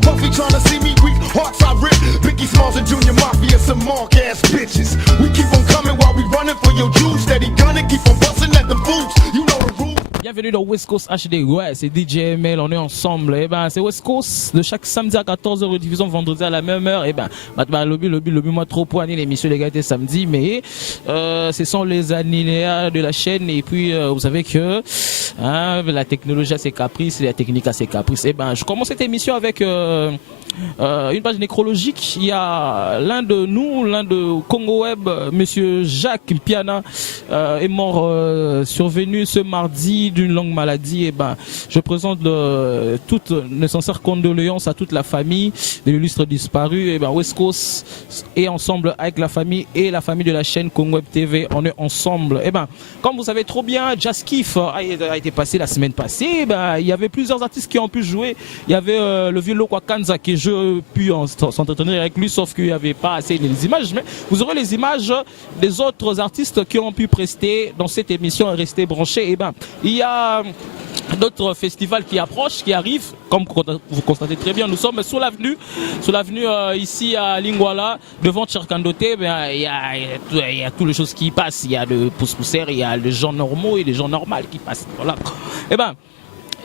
Puffy tryna see me weak, hearts I rip. Biggie Smalls and Junior Mafia, some mark ass bitches. We keep on coming while we running for your Jews. Steady gunning, keep on busting at the fools. You know the rules. Bienvenue dans West Coast HD, ouais, c'est DJ ML, on est ensemble, et ben c'est West Coast, de chaque samedi à 14h, rediffusion vendredi à la même heure, et ben, lobby, moi trop poigné, l'émission les gars était samedi, mais ce sont les alinéas de la chaîne, et puis vous savez que la technologie a ses caprices, la technique a ses caprices, et ben je commence cette émission avec une page nécrologique. Il y a l'un de Congo Web, monsieur Jacques Piana, est mort survenu ce mardi d'une longue maladie. Et ben, je présente toutes nos sincères condoléances à toute la famille de l'illustre disparu. Et ben, West Coast est ensemble avec la famille et la famille de la chaîne Congo Web TV. On est ensemble. Et ben, comme vous savez trop bien, Jazz Kiff a été passé la semaine passée. Et ben, il y avait plusieurs artistes qui ont pu jouer. Il y avait le vieux Lokwakanza qui je pu s'entretenir avec lui, sauf qu'il n'y avait pas assez les images, mais vous aurez les images des autres artistes qui ont pu prester dans cette émission et rester branchés. Et ben, il y a d'autres festivals qui approchent, qui arrivent, comme vous constatez très bien, nous sommes sur l'avenue ici à Lingwala, devant Tcherkandote. Ben, il y a toutes les choses qui passent, il y a le pousse-poussière, il y a les gens normaux et les gens normaux qui passent, voilà. Et ben,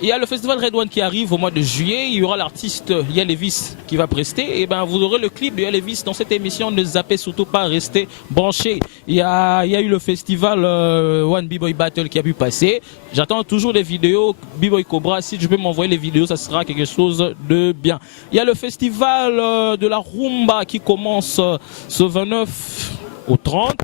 il y a le festival Red One qui arrive au mois de juillet. Il y aura l'artiste Yalevis qui va prester. Et ben vous aurez le clip de Yalevis dans cette émission. Ne zappez surtout pas, restez branchés. Il y a eu le festival One B-Boy Battle qui a pu passer. J'attends toujours les vidéos. B-Boy Cobra, si je peux m'envoyer les vidéos, ça sera quelque chose de bien. Il y a le festival de la Rumba qui commence ce 29 au 30.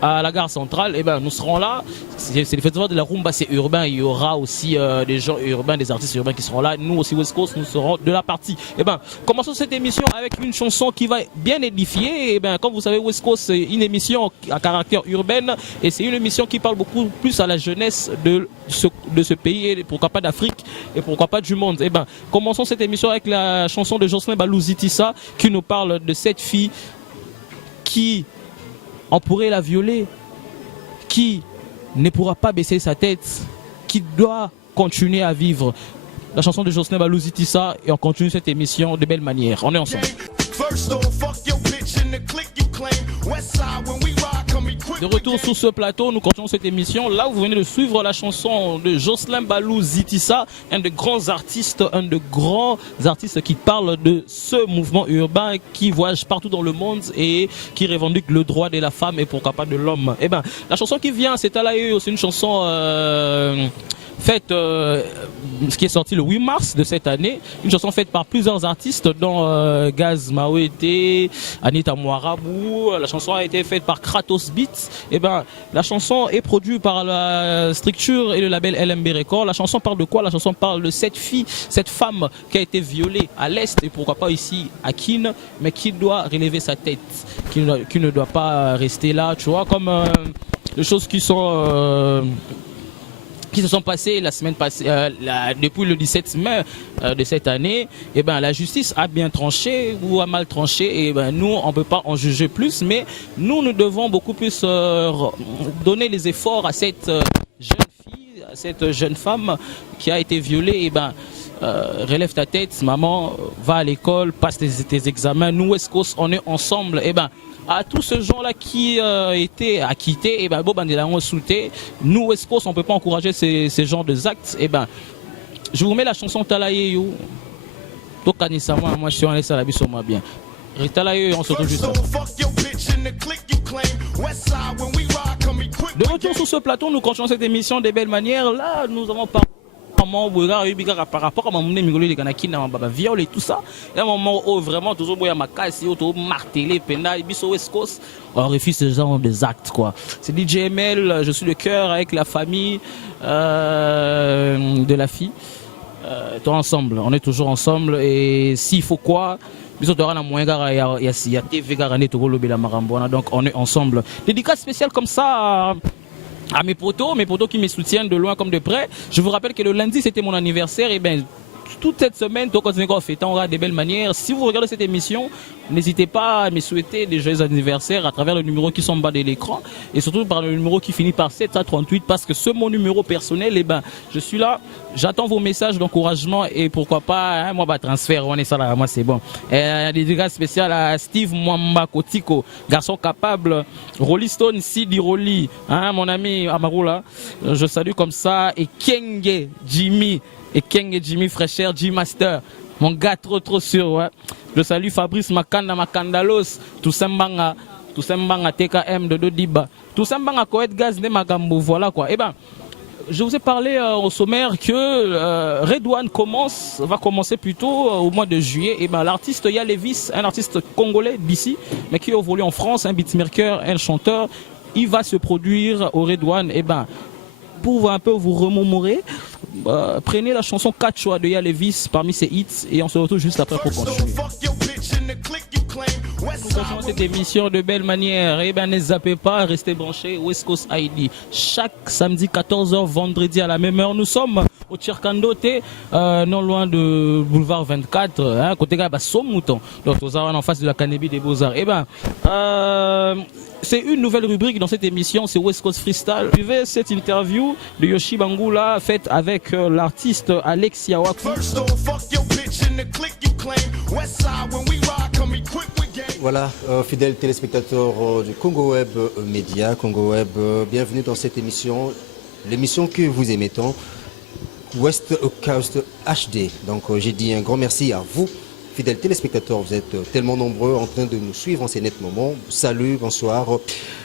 À la gare centrale, et ben nous serons là. C'est le festival de la rumba, c'est urbain. Il y aura aussi des gens urbains, des artistes urbains qui seront là. Nous aussi West Coast, nous serons de la partie. Et ben commençons cette émission avec une chanson qui va bien édifier. Et ben comme vous savez, West Coast c'est une émission à caractère urbain et c'est une émission qui parle beaucoup plus à la jeunesse de ce pays et pourquoi pas d'Afrique et pourquoi pas du monde. Et ben commençons cette émission avec la chanson de Jocelyn Balouzitissa qui nous parle de cette fille qui on pourrait la violer, qui ne pourra pas baisser sa tête, qui doit continuer à vivre. La chanson de Jocelyn Balouzitissa et on continue cette émission de belle manière. On est ensemble. De retour sur ce plateau, nous continuons cette émission. Là, vous venez de suivre la chanson de Jocelyn Balouzitissa, un de grands artistes qui parle de ce mouvement urbain qui voyage partout dans le monde et qui revendique le droit de la femme et pourquoi pas de l'homme. Et ben, la chanson qui vient, c'est Alaïe, c'est une chanson faite, ce qui est sorti le 8 mars de cette année, une chanson faite par plusieurs artistes dont Gaz Mawete, Anita Mouarabou. La chanson a été faite par Kratos Beats. Et ben la chanson est produite par la structure et le label LMB Records. La chanson parle de quoi? La chanson parle de cette fille, cette femme qui a été violée à l'Est et pourquoi pas ici à Kin, mais qui doit relever sa tête, qui ne doit pas rester là, tu vois, comme les choses qui se sont passées la semaine passée, depuis le 17 mai de cette année. Et ben la justice a bien tranché ou a mal tranché. Et ben nous on peut pas en juger plus, mais nous devons beaucoup plus donner les efforts à cette jeune fille, à cette jeune femme qui a été violée. Et ben relève ta tête, maman, va à l'école, passe tes examens. Nous West Coast, on est ensemble. Et ben à tous ces gens-là qui étaient acquittés, et ben bon, ben on sauté. Nous West Coast, on peut pas encourager ces genres de actes. Et ben je vous mets la chanson Talaye yo. Tokanisama, moi je suis en laisse à la biso moi bien. Talaye on se retrouve juste. De retour sur ce plateau, nous continuons cette émission des belles manières. Là, nous avons parlé par rapport à mon migolo de Kanaki na baba viol et tout ça. Il y a un moment où vraiment toujours boya ma casse et tout martelé pena biso West Coast. On refuse ce genre des actes quoi. C'est DJ ML, je suis le cœur avec la famille de la fille. Toi ensemble, on est toujours ensemble et s'il faut quoi biso to na moyen gara ya TV gara ne to lobela marambona, donc on est ensemble. Dédicace spéciale comme ça à mes potos qui me soutiennent de loin comme de près. Je vous rappelle que le lundi c'était mon anniversaire et ben toute cette semaine, on continue à fêter, on aura des belles manières. Si vous regardez cette émission, n'hésitez pas à me souhaiter des joyeux anniversaires à travers le numéro qui sont en bas de l'écran et surtout par le numéro qui finit par 738 parce que c'est mon numéro personnel. Et ben, je suis là, j'attends vos messages d'encouragement et pourquoi pas, hein, moi, bah, transfert, on est ça là, moi c'est bon. Des dédicaces spéciales à Steve Mwamba Kotiko, garçon capable, Rolly Stone, Sidi Rolly, hein, mon ami Amaroula, je salue comme ça, et Kenge Jimmy, fraîcheur, G-Master. Mon gars trop sûr, ouais. Je salue Fabrice Makanda Makandalos, Toussembanga TKM de Dodiba, Toussembanga Koet Gaz de Magambo, voilà quoi. Eh ben, je vous ai parlé au sommaire que Red One va commencer plutôt au mois de juillet. Et ben, l'artiste Yalevis, un artiste congolais d'ici, mais qui évolue en France, un beatmaker, un chanteur, il va se produire au Red One. Et ben, pour un peu vous remémorer, prenez la chanson Quechua de Yalevis parmi ses hits et on se retrouve juste après pour continuer. Pour cette émission de belle manière, et ben ne zappez pas, restez branchés West Coast ID. Chaque samedi 14h, vendredi à la même heure, nous sommes au Tcherkandote, non loin de boulevard 24, hein, côté Gaba Sommouton. Donc aux en face de la Canébie des Beaux-Arts. Et ben c'est une nouvelle rubrique dans cette émission, c'est West Coast Freestyle. Suivez cette interview de Yoshi Bangula faite avec l'artiste Alexia Waku. Voilà, fidèles téléspectateurs du Congo Web Média, Congo Web, bienvenue dans cette émission, l'émission que vous aimez tant, West Coast HD. Donc j'ai dit un grand merci à vous, fidèles téléspectateurs, vous êtes tellement nombreux en train de nous suivre en ces nets moments. Salut, bonsoir,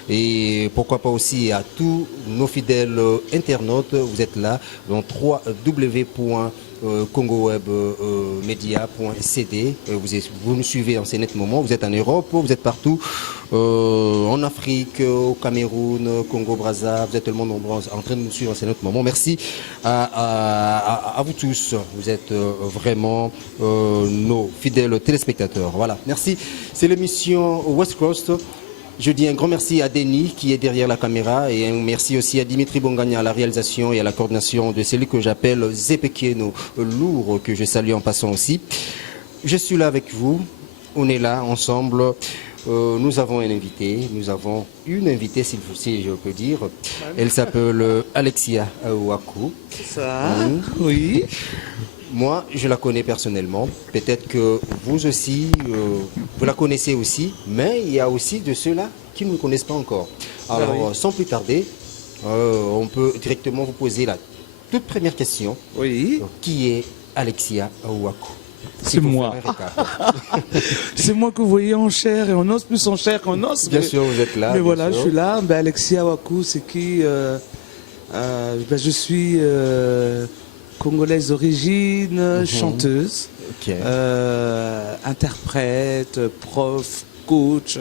et pourquoi pas aussi à tous nos fidèles internautes, vous êtes là dans www.congowebmedia.cd. Vous nous suivez en ces nets moments, vous êtes en Europe, vous êtes partout, en Afrique, au Cameroun, Congo-Brazza, vous êtes tellement nombreux en train de nous suivre en ces nets moments. Merci à vous tous, vous êtes vraiment nos fidèles téléspectateurs. Voilà, merci. C'est l'émission West Coast. Je dis un grand merci à Denis qui est derrière la caméra et un merci aussi à Dimitri Bongagna à la réalisation et à la coordination de celui que j'appelle Zepekeno Lourd, que je salue en passant aussi. Je suis là avec vous, on est là ensemble. Nous avons un invité, nous avons une invitée si je peux dire. Elle s'appelle Alexia Waku. Ça, oui. Moi, je la connais personnellement. Peut-être que vous aussi, vous la connaissez aussi. Mais il y a aussi de ceux-là qui ne me connaissent pas encore. Alors, oui. Sans plus tarder, on peut directement vous poser la toute première question. Oui. Qui est Alexia Waku? C'est moi. C'est moi que vous voyez en chair et en os, plus en chair qu'en os. Bien sûr, vous êtes là. Mais voilà, sûr. Je suis là. Ben, Alexia Waku, c'est qui je suis... congolaise d'origine, chanteuse, interprète, prof, coach,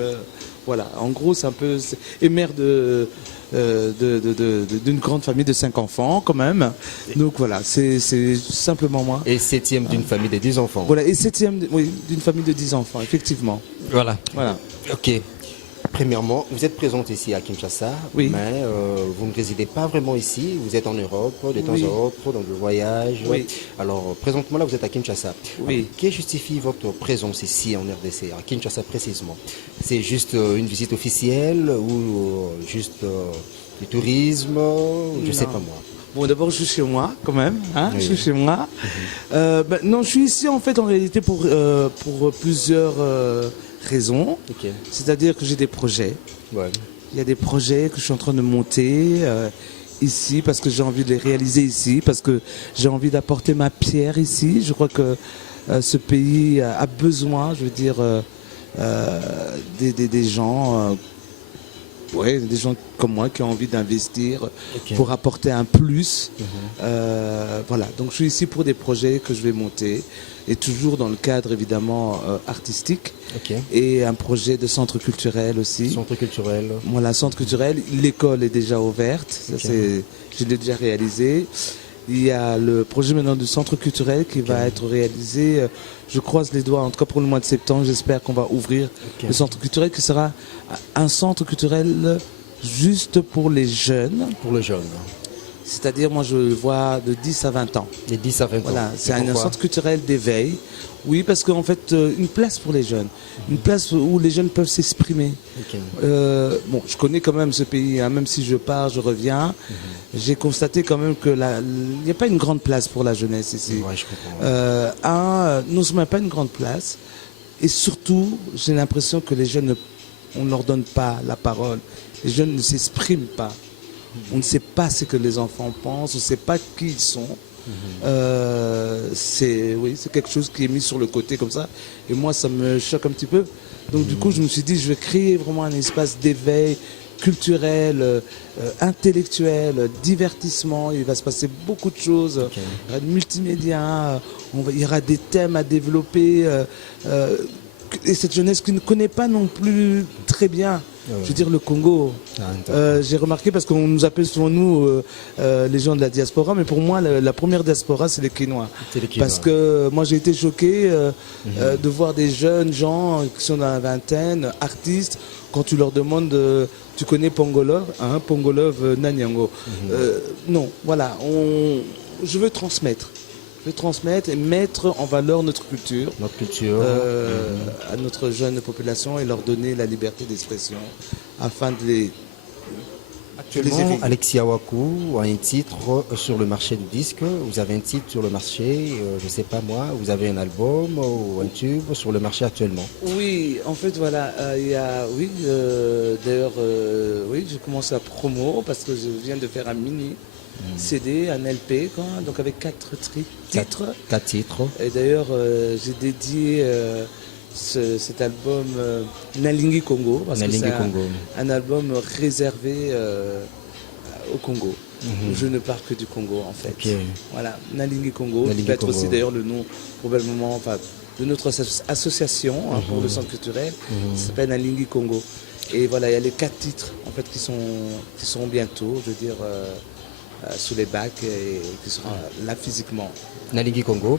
voilà. En gros, c'est un peu et mère d'une grande famille de 5 enfants quand même. Donc voilà, c'est simplement moi. Et 7e d'une famille de 10 enfants. Voilà, et 7e d'une famille de 10 enfants, effectivement. Voilà. Voilà. Ok. Premièrement, vous êtes présente ici à Kinshasa, oui. Mais vous ne résidez pas vraiment ici, vous êtes en Europe, de temps en autre, dans le voyage. Oui. Alors, présentement là, vous êtes à Kinshasa. Oui. Qu'est-ce qui justifie votre présence ici en RDC, à Kinshasa précisément? C'est juste une visite officielle ou juste du tourisme? Je ne sais pas moi. Bon, d'abord, je suis chez moi, quand même. Hein, oui. Je suis chez moi. Non, je suis ici, en fait, en réalité, pour plusieurs raisons. Okay. C'est-à-dire que j'ai des projets. Ouais. Il y a des projets que je suis en train de monter ici, parce que j'ai envie de les réaliser ici, parce que j'ai envie d'apporter ma pierre ici. Je crois que ce pays a besoin, je veux dire, des gens... des gens comme moi qui ont envie d'investir pour apporter un plus. Voilà, donc je suis ici pour des projets que je vais monter et toujours dans le cadre évidemment artistique et un projet de centre culturel aussi. Centre culturel. Voilà, centre culturel. L'école est déjà ouverte, ça, je l'ai déjà réalisé. Il y a le projet maintenant du centre culturel qui va être réalisé. Je croise les doigts, en tout cas pour le mois de septembre, j'espère qu'on va ouvrir le centre culturel qui sera un centre culturel juste pour les jeunes. Pour les jeunes. C'est-à-dire, moi, je le vois de 10 à 20 ans. Les 10 à 20 ans. Voilà, c'est un pourquoi centre culturel d'éveil. Oui, parce qu'en fait, une place pour les jeunes. Une place où les jeunes peuvent s'exprimer. Ok. Bon, je connais quand même ce pays, hein, même si je pars, je reviens. J'ai constaté quand même qu'il n'y a pas une grande place pour la jeunesse ici. Ouais, je comprends. Non seulement pas une grande place, et surtout, j'ai l'impression que les jeunes, on ne leur donne pas la parole. Les jeunes ne s'expriment pas. On ne sait pas ce que les enfants pensent, on ne sait pas qui ils sont. C'est quelque chose qui est mis sur le côté comme ça. Et moi, ça me choque un petit peu. Donc du coup, je me suis dit, je vais créer vraiment un espace d'éveil culturel, intellectuel, divertissement. Il va se passer beaucoup de choses. Il y aura du multimédia, il y aura des thèmes à développer. Et cette jeunesse qui ne connaît pas non plus très bien, je veux dire, le Congo. J'ai remarqué, parce qu'on nous appelle souvent, nous, les gens de la diaspora, mais pour moi, la première diaspora, c'est les Quinois. Parce que moi, j'ai été choqué de voir des jeunes gens qui sont dans la vingtaine, artistes, quand tu leur demandes, tu connais Pongolov, hein, Pongolov Nanyango. Non, voilà, je veux transmettre. Je veux transmettre et mettre en valeur notre culture, à notre jeune population, et leur donner la liberté d'expression afin de les... Actuellement, Alexia Waku a un titre sur le marché du disque. Vous avez un titre sur le marché, je ne sais pas moi, vous avez un album ou un tube sur le marché actuellement. Oui, en fait, voilà, il y a... Oui, d'ailleurs, oui, j'ai commencé à promo parce que je viens de faire un mini CD, un LP, quoi, donc avec 4 titres. 4 titres. Et d'ailleurs, j'ai dédié cet album Nalingi Congo, parce que c'est un album réservé au Congo. Où je ne parle que du Congo, en fait. Okay. Voilà, Nalingi Congo, qui va être aussi d'ailleurs le nom, probablement, enfin, de notre association pour le centre culturel, ça s'appelle Nalingi Congo. Et voilà, il y a les 4 titres, en fait, qui seront bientôt, je veux dire... sous les bacs et qui sera là physiquement. Nalingi Congo,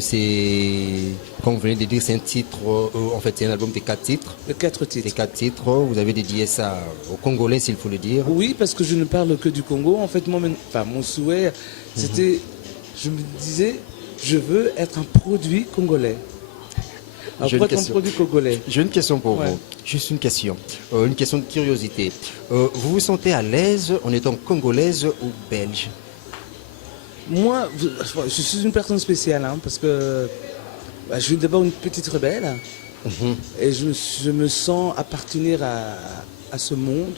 c'est, comme vous venez de dire, c'est un titre, en fait c'est un album de 4 titres. De 4 titres. Des 4 titres, vous avez dédié ça aux Congolais, s'il faut le dire. Oui, parce que je ne parle que du Congo. En fait, moi, mon souhait, c'était, je me disais, je veux être un produit congolais. J'ai une question pour Ouais. vous, juste une question de curiosité. Vous vous sentez à l'aise en étant congolaise ou belge? Moi, je suis une personne spéciale, hein, parce que je suis d'abord une petite rebelle, et je me sens appartenir à ce monde.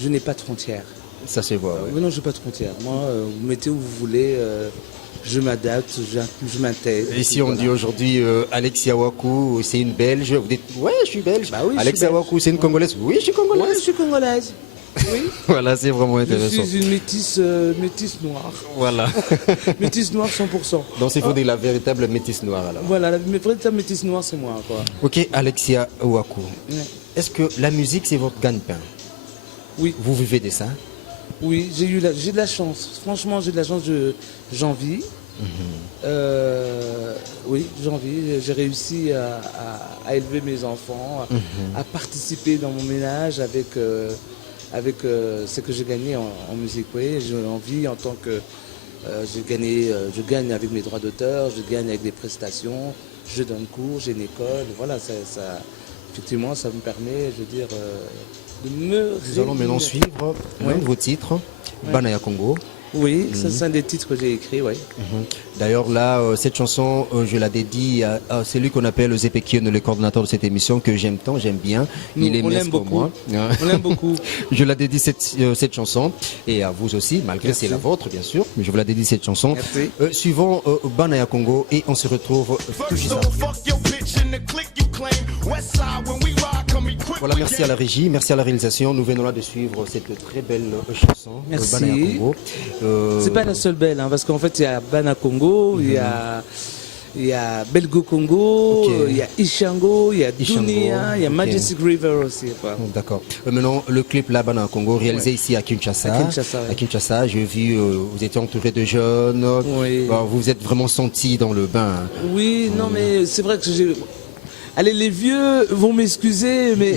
Je n'ai pas de frontières. Ça se voit, oui. Mais non, je n'ai pas de frontières. Moi, vous mettez où vous voulez. Je m'adapte, je m'intègre. Et si on dit aujourd'hui Alexia Waku, c'est une Belge, vous dites ouais, je suis belge. Bah oui, Alexia Waku, c'est une Congolaise. Oui, je suis congolaise. Ouais, je suis congolaise. Oui. Voilà, c'est vraiment intéressant. Je suis une métisse noire. Voilà. Métisse noire 100%. Donc il faut dire la véritable métisse noire alors. Voilà, la véritable métisse noire, c'est moi, quoi. Ok, Alexia Waku. Ouais. Est-ce que la musique, c'est votre gagne-pain? Oui. Vous vivez de ça? Oui, j'ai de la chance. Franchement, j'ai de la chance, j'en vis. Oui, j'en vis. J'ai réussi à élever mes enfants, à participer dans mon ménage avec ce que j'ai gagné en musique. Oui, j'en vis en tant que... je gagne avec mes droits d'auteur, je gagne avec des prestations, je donne cours, j'ai une école. Voilà, effectivement, ça me permet, je veux dire, de me... Nous allons maintenant suivre l'un de vos titres, Banaya Congo. Oui, ça c'est un des titres que j'ai écrit, oui. D'ailleurs là, cette chanson, je la dédie à celui qu'on appelle Zepekion, le coordonnateur de cette émission, que j'aime tant, j'aime bien. Il est mestre pour moi. On l'aime beaucoup. Je la dédie cette chanson, et à vous aussi, malgré c'est la vôtre bien sûr, mais je vous la dédie cette chanson. Merci. Suivons Banaya Congo, et on se retrouve tout juste après. Voilà, merci à la régie, merci à la réalisation. Nous venons là de suivre cette très belle chanson, Merci. Banaya Congo. C'est pas la seule belle, hein, parce qu'en fait il y a Bana Congo, il y a Belgo Congo, il y a Ishango, il y a Dunia, il y a Majestic River aussi. Quoi. D'accord. Maintenant, le clip là, Banaya Congo, réalisé ici à Kinshasa. À Kinshasa, j'ai vu, vous étiez entouré de jeunes. Oui. Vous vous êtes vraiment senti dans le bain. Oui, non, mais c'est vrai que j'ai... Allez, les vieux vont m'excuser, mais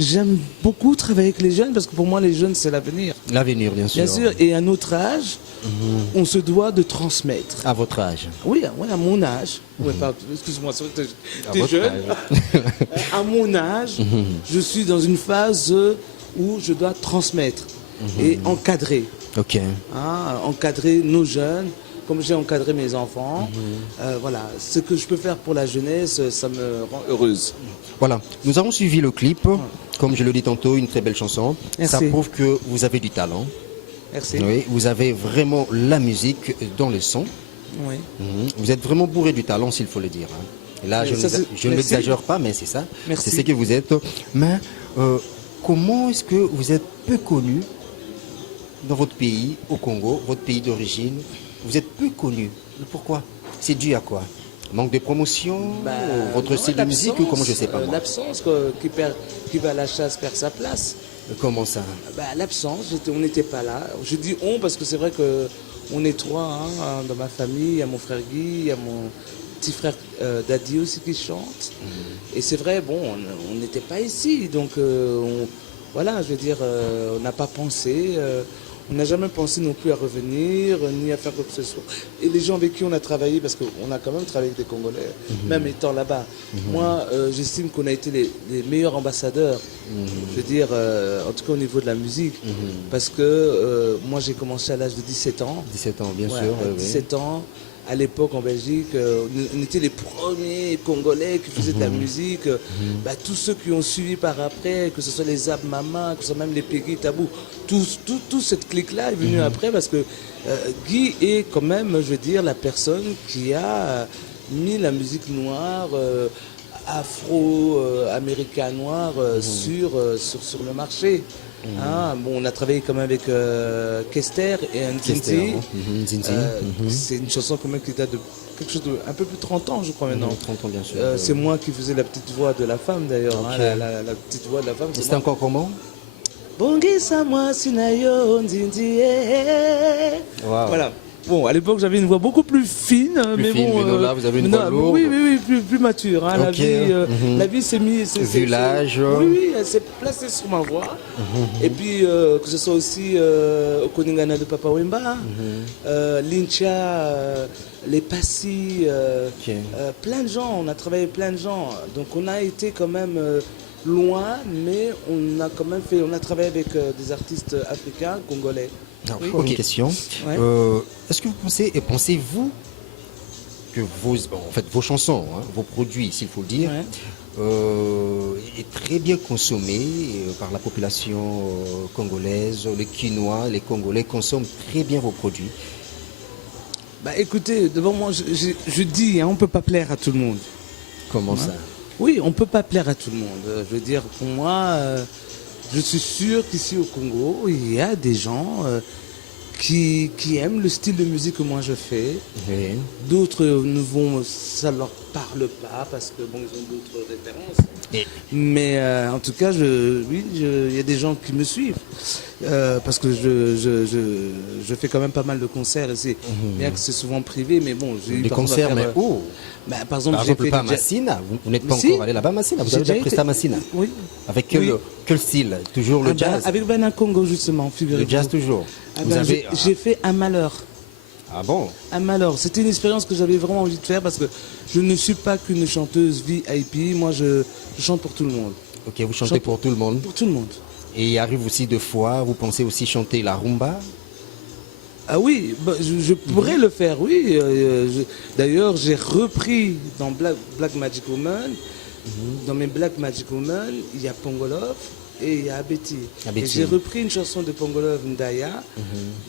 j'aime beaucoup travailler avec les jeunes parce que pour moi, les jeunes, c'est l'avenir. L'avenir, bien sûr. Bien sûr, et à notre âge, on se doit de transmettre. À votre âge. Oui, à mon âge. Ouais, excuse-moi, c'est vrai que À t'es votre jeune. âge. À mon âge, je suis dans une phase où je dois transmettre et encadrer. Ok. Hein, encadrer nos jeunes, comme j'ai encadré mes enfants. Voilà, ce que je peux faire pour la jeunesse, ça me rend heureuse. Voilà, nous avons suivi le clip. Comme je le dis tantôt, une très belle chanson. Merci. Ça prouve que vous avez du talent. Merci. Oui, vous avez vraiment la musique dans le son. Oui. Vous êtes vraiment bourré du talent, s'il faut le dire. Hein. Et là, Mais je ça, ne c'est- ne merci. l'exagère pas, mais c'est ça. Merci. C'est ce que vous êtes. Mais comment est-ce que vous êtes peu connu dans votre pays, au Congo, votre pays d'origine? Vous êtes peu connu. Pourquoi? C'est dû à quoi? Manque de promotion, votre non, style de musique, ou comment je sais pas moi. L'absence qui va à la chasse perd sa place. Comment ça? L'absence, on n'était pas là. Je dis on parce que c'est vrai que on est trois hein, dans ma famille. Il y a mon frère Guy, il y a mon petit frère Daddy aussi qui chante. Et c'est vrai, bon, on n'était pas ici. Donc voilà, je veux dire, on n'a pas pensé. On n'a jamais pensé non plus à revenir, ni à faire quoi que ce soit. Et les gens avec qui on a travaillé, parce qu'on a quand même travaillé avec des Congolais, même étant là-bas, moi, j'estime qu'on a été les meilleurs ambassadeurs, je veux dire, en tout cas au niveau de la musique, parce que moi, j'ai commencé à l'âge de 17 ans. 17 ans, bien Ouais, sûr. à 17 ans, à l'époque en Belgique, on était les premiers Congolais qui faisaient de la musique. Tous ceux qui ont suivi par après, que ce soit les Zab Mama, que ce soit même les Peggy Tabou, toute cette clique-là est venue après parce que Guy est quand même, je veux dire, la personne qui a mis la musique noire, afro-américain noire sur le marché. Hein, bon, on a travaillé quand même avec Kester et Nzinzi. C'est une chanson quand même qui date de quelque chose de un peu plus de 30 ans, je crois maintenant. 30 ans, bien sûr. C'est moi qui faisais la petite voix de la femme d'ailleurs. Ok. Hein, la petite voix de la femme. c'est C'était moi. encore comment? Bongisa moi sinayo Nzinzi. Wow. Voilà. Bon, à l'époque, j'avais une voix beaucoup plus fine, mais fine, bon. mais non, là, vous avez une maintenant, voix lourde. Oui, plus mature. Hein, Ok, la vie s'est mise. Vu l'âge. Oui, elle s'est placée sur ma voix. Et puis, que ce soit aussi Okoningana de Papa Wemba, Lincha, les Passi, Ok. plein de gens. On a travaillé avec plein de gens. Donc, on a été quand même loin, mais on a travaillé avec des artistes africains, congolais. Alors, Oui. une question. Ouais. Est-ce que vous pensez-vous que vos chansons, hein, vos produits, s'il faut le dire, Ouais. est très bien consommé par la population congolaise, les Quinois, les Congolais consomment très bien vos produits? Écoutez, devant moi, je dis, hein, on ne peut pas plaire à tout le monde. Comment ça? Oui, on ne peut pas plaire à tout le monde. Je veux dire, pour moi, je suis sûr qu'ici au Congo, il y a des gens qui aiment le style de musique que moi je fais. Oui. D'autres ça ne leur parle pas parce que bon, ils ont d'autres références. Et- Mais en tout cas, il y a des gens qui me suivent parce que je fais quand même pas mal de concerts ici, bien que c'est souvent privé, mais bon, j'ai eu Des par exemple, à concerts, mais faire, où? par exemple, Par j'ai exemple, fait pas à du jazz- Massina. Vous n'êtes pas Si. encore allé là-bas à Massina. Vous J'ai avez déjà déjà presté été- à Massina. Oui. Avec Oui. quel style? Toujours le jazz? Avec Bana Congo, justement, Le figurez-vous. jazz toujours. Ah Vous ben, avez... j'ai fait Un Malheur. Ah bon? Un Malheur. C'était une expérience que j'avais vraiment envie de faire parce que je ne suis pas qu'une chanteuse VIP. Moi, je chante pour tout le monde. Ok, vous chantez Chante- pour tout le monde. Pour tout le monde. Et il arrive aussi deux fois, vous pensez aussi chanter la rumba? Ah oui, je pourrais le faire, oui. D'ailleurs, j'ai repris dans Black Magic Woman. Dans mes Black Magic Woman, il y a Pongolov et il y a Abeti. Abeti. Et j'ai repris une chanson de Pongolov, Ndaya.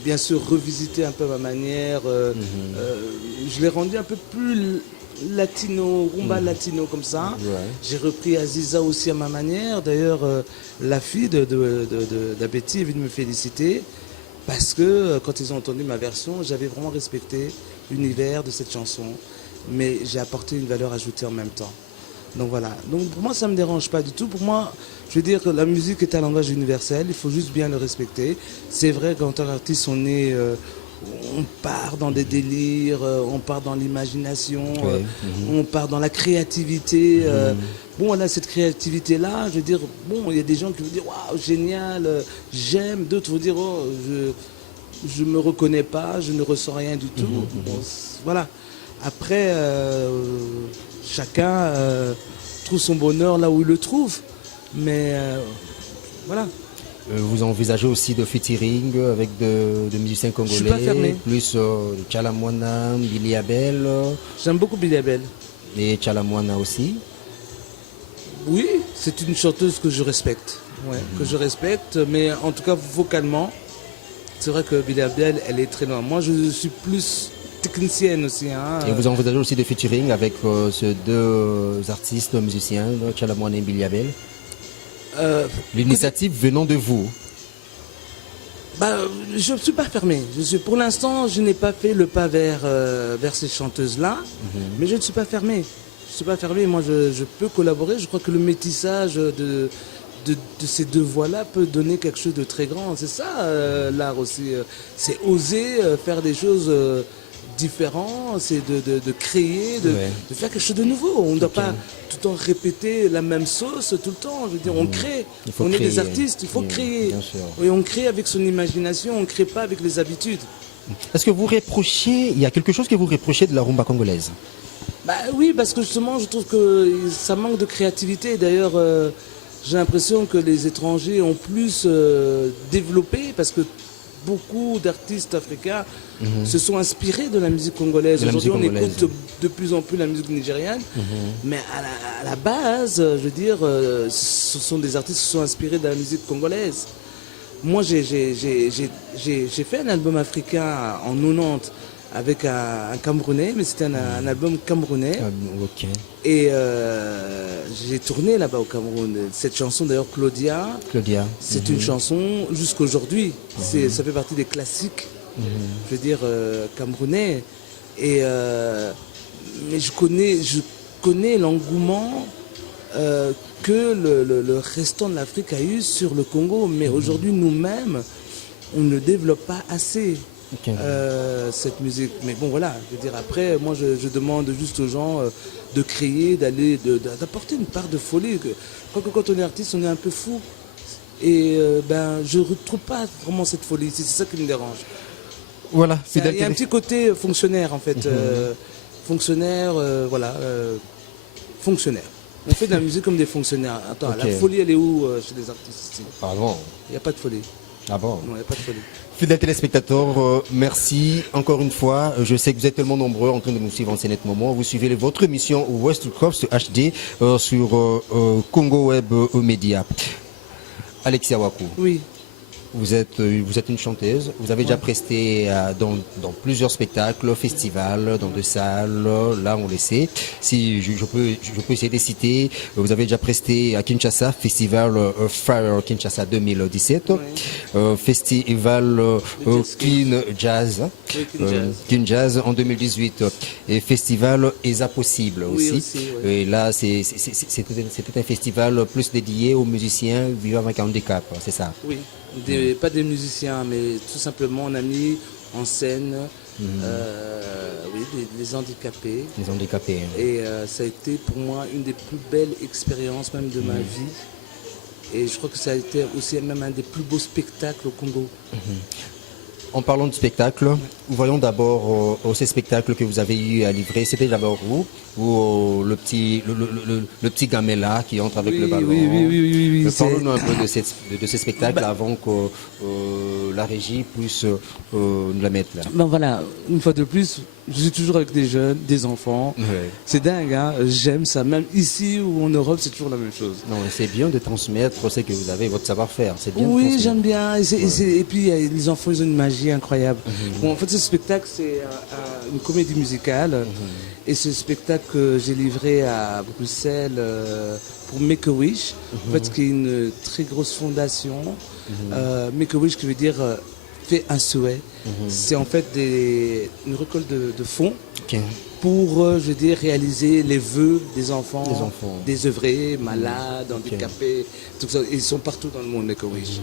Bien sûr, revisiter un peu ma manière. Je l'ai rendu un peu plus latino, rumba latino comme ça. Ouais. J'ai repris Aziza aussi à ma manière. D'ailleurs, la fille d'Abeti est venue me féliciter. Parce que quand ils ont entendu ma version, j'avais vraiment respecté l'univers de cette chanson, mais j'ai apporté une valeur ajoutée en même temps. Donc voilà. Donc pour moi, ça ne me dérange pas du tout. Pour moi, je veux dire que la musique est un langage universel, il faut juste bien le respecter. C'est vrai qu'en tant qu'artiste, on est on part dans des délires, on part dans l'imagination, on part dans la créativité. Bon, voilà, cette créativité-là, je veux dire, bon, il y a des gens qui vont dire, waouh, génial, j'aime, d'autres vont dire, oh, je me reconnais pas, je ne ressens rien du tout. Bon, voilà. Après, chacun trouve son bonheur là où il le trouve. Mais voilà. Vous envisagez aussi de featuring avec de musiciens congolais? Je suis pas fermé. Plus Chalamwana, Billy Abel. J'aime beaucoup Billy Abel. Et Chalamwana aussi. Oui, c'est une chanteuse que je respecte. Ouais, que je respecte, mais en tout cas vocalement, c'est vrai que Billy Abel, elle est très loin. Moi, je suis plus technicienne aussi. Hein. Et vous envisagez aussi de featuring avec ces deux artistes musiciens, Chalamwana et Billy Abel? L'initiative venant de vous? Bah, je ne suis pas fermé. Pour l'instant, je n'ai pas fait le pas vers ces chanteuses-là, mais je ne suis pas fermé. Je ne suis pas fermé. Moi, je peux collaborer. Je crois que le métissage de ces deux voix-là peut donner quelque chose de très grand. C'est ça, l'art aussi. C'est oser faire des choses différentes, c'est de créer, de faire quelque chose de nouveau. On ne doit pas tout le temps répéter la même sauce tout le temps. Je veux dire, on crée. On est des artistes, il faut créer. Et on crée avec son imagination, on ne crée pas avec les habitudes. Est-ce que vous reprochez, il y a quelque chose que vous reprochez de la rumba congolaise? Bah oui, parce que justement, je trouve que ça manque de créativité. D'ailleurs, j'ai l'impression que les étrangers ont plus développé, parce que beaucoup d'artistes africains se sont inspirés de la musique congolaise. Aujourd'hui, on écoute de plus en plus la musique nigériane, mais à la base, je veux dire, ce sont des artistes qui se sont inspirés de la musique congolaise. Moi, j'ai fait un album africain en 90 avec un Camerounais, mais c'était un album camerounais. Et j'ai tourné là-bas au Cameroun. Cette chanson d'ailleurs, Claudia, c'est une chanson jusqu'aujourd'hui. Ça fait partie des classiques, je veux dire, camerounais. Et, mais je connais l'engouement que le restant de l'Afrique a eu sur le Congo. Mais aujourd'hui, nous-mêmes, on ne développe pas assez. Cette musique. Mais bon, voilà, je veux dire, après, moi, je demande juste aux gens de créer, d'apporter une part de folie. Je crois que quand on est artiste, on est un peu fou. Et je ne retrouve pas vraiment cette folie. C'est ça qui me dérange. Voilà. Il y a un petit côté fonctionnaire, en fait. Fonctionnaire. On fait de la musique comme des fonctionnaires. Attends, la folie, elle est où chez les artistes ici? Pardon. Il n'y a pas de folie. Ah bon? Non, il n'y a pas de folie. Fidèles téléspectateurs, merci encore une fois. Je sais que vous êtes tellement nombreux en train de nous suivre en ce net moment. Vous suivez votre émission West Coast HD sur Congo Web Media. Alexia Waku. Oui. Vous êtes une chanteuse, vous avez déjà presté dans plusieurs spectacles, festivals, dans des salles, là on le sait. Si je peux essayer de citer, vous avez déjà presté à Kinshasa, Festival Fire Kinshasa 2017, Festival Kin Jazz, Kin Jazz en 2018, et Festival ESA Possible aussi. Et là c'était un festival plus dédié aux musiciens vivant avec un handicap, c'est ça? Oui. Pas des musiciens, mais tout simplement on a mis en scène les handicapés. Les handicapés. Et ça a été pour moi une des plus belles expériences même de ma vie. Et je crois que ça a été aussi même un des plus beaux spectacles au Congo. En parlant de spectacle, voyons d'abord ces spectacles que vous avez eu à livrer. C'était d'abord vous ou le petit Gamela qui entre avec le ballon? Oui. Parlons-nous un peu de ces spectacles avant que la régie puisse nous la mettre là. Ben voilà, une fois de plus, je suis toujours avec des jeunes, des enfants. C'est dingue, hein? J'aime ça. Même ici ou en Europe, c'est toujours la même chose. Non, c'est bien de transmettre ce que vous avez, votre savoir-faire. C'est bien. Oui, j'aime bien. Et puis les enfants, ils ont une magie incroyable. Bon, en fait, ce spectacle, c'est une comédie musicale. Et ce spectacle que j'ai livré à Bruxelles pour Make-A-Wish, en fait, qui est une très grosse fondation. Make-A-Wish, qui veut dire fait un souhait. C'est en fait une récolte de fonds pour, je veux dire, réaliser les vœux des enfants, désœuvrés, malades, handicapés, tout ça. Ils sont partout dans le monde, Make-A-Wish.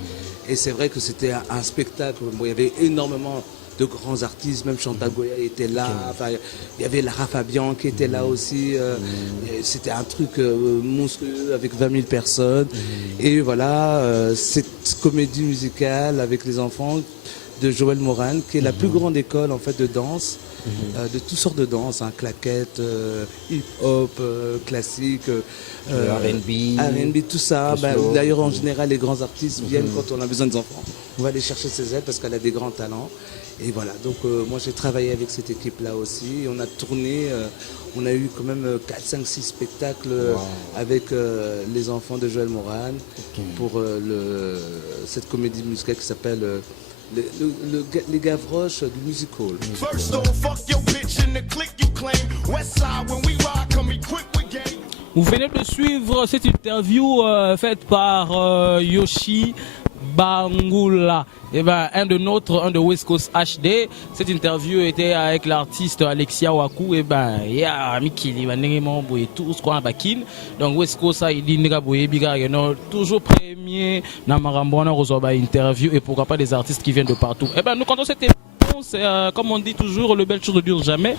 Et c'est vrai que c'était un spectacle où il y avait énormément de grands artistes, même Chantal Goya était là, enfin, il y avait Lara Fabian qui était là aussi, c'était un truc monstrueux avec 20 000 personnes. Et voilà, cette comédie musicale avec les enfants de Joël Moran, qui est la plus grande école en fait de danse, de toutes sortes de danse, hein, claquettes, hip-hop, classique, R&B, tout ça. D'ailleurs, en général, les grands artistes viennent quand on a besoin des enfants. On va aller chercher ses ailes parce qu'elle a des grands talents. Et voilà, donc moi j'ai travaillé avec cette équipe-là aussi. Et on a tourné, on a eu quand même 4, 5, 6 spectacles avec les enfants de Joël Moran pour cette comédie musicale qui s'appelle Les Gavroches du musical. First off, fuck your bitch in the clique you claim. Westside, when we ride, come equipped with game. Vous venez de suivre cette interview faite par Yoshi Bangula, et ben un de West Coast HD. Cette interview était avec l'artiste Alexia Waku, et ben il y a Mikili Vanengemo et tout ce qu'on a bakin. Donc West Coast il dit nega boye biga toujours premier na marambona rezoba interview, et pourquoi pas des artistes qui viennent de partout. Et ben nous comptons cette c'est comme on dit toujours, le bel chose ne dure jamais.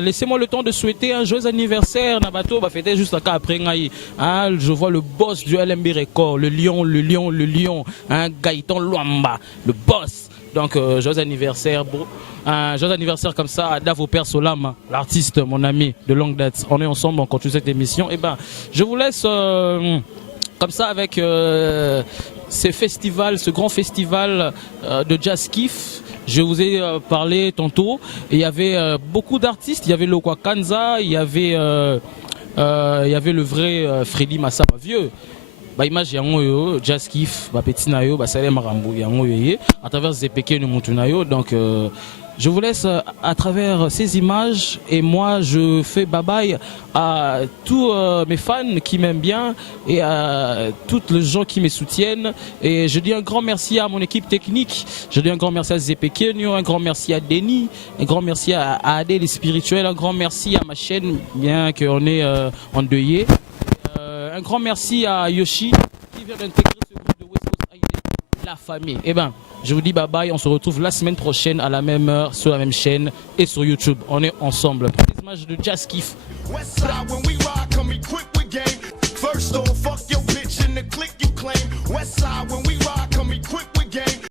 Laissez-moi le temps de souhaiter un joyeux anniversaire. Nabato va fêter juste après. Je vois le boss du LMB Record, le lion, Gaëtan Luamba, le boss. Donc joyeux anniversaire, bro. Joyeux anniversaire comme ça à Davo Père Solama, l'artiste, mon ami de longue date. On est ensemble, on continue cette émission. Et ben, je vous laisse comme ça avec ce grand festival de Jazz Kiff. Je vous ai parlé tantôt, et il y avait beaucoup d'artistes. Il y avait Lokwa Kanza, il y avait le vrai Freddy Massaba vieux. Image yango Jazz Kiff, petit nayo, Salem Marambo yango à travers Zepeke Mutunayo. Donc je vous laisse à travers ces images, et moi je fais bye bye à tous mes fans qui m'aiment bien et à tous les gens qui me soutiennent. Et je dis un grand merci à mon équipe technique, je dis un grand merci à Zepeke, un grand merci à Denis, un grand merci à Adé les spirituels, un grand merci à ma chaîne, bien qu'on est endeuillé. Un grand merci à Yoshi qui vient d'intégrer ce groupe de West Coast ID, la famille. Et ben, je vous dis bye bye, on se retrouve la semaine prochaine à la même heure, sur la même chaîne et sur YouTube. On est ensemble. Pour des images de Jazz Kiff. Westside, when we ride, come equipped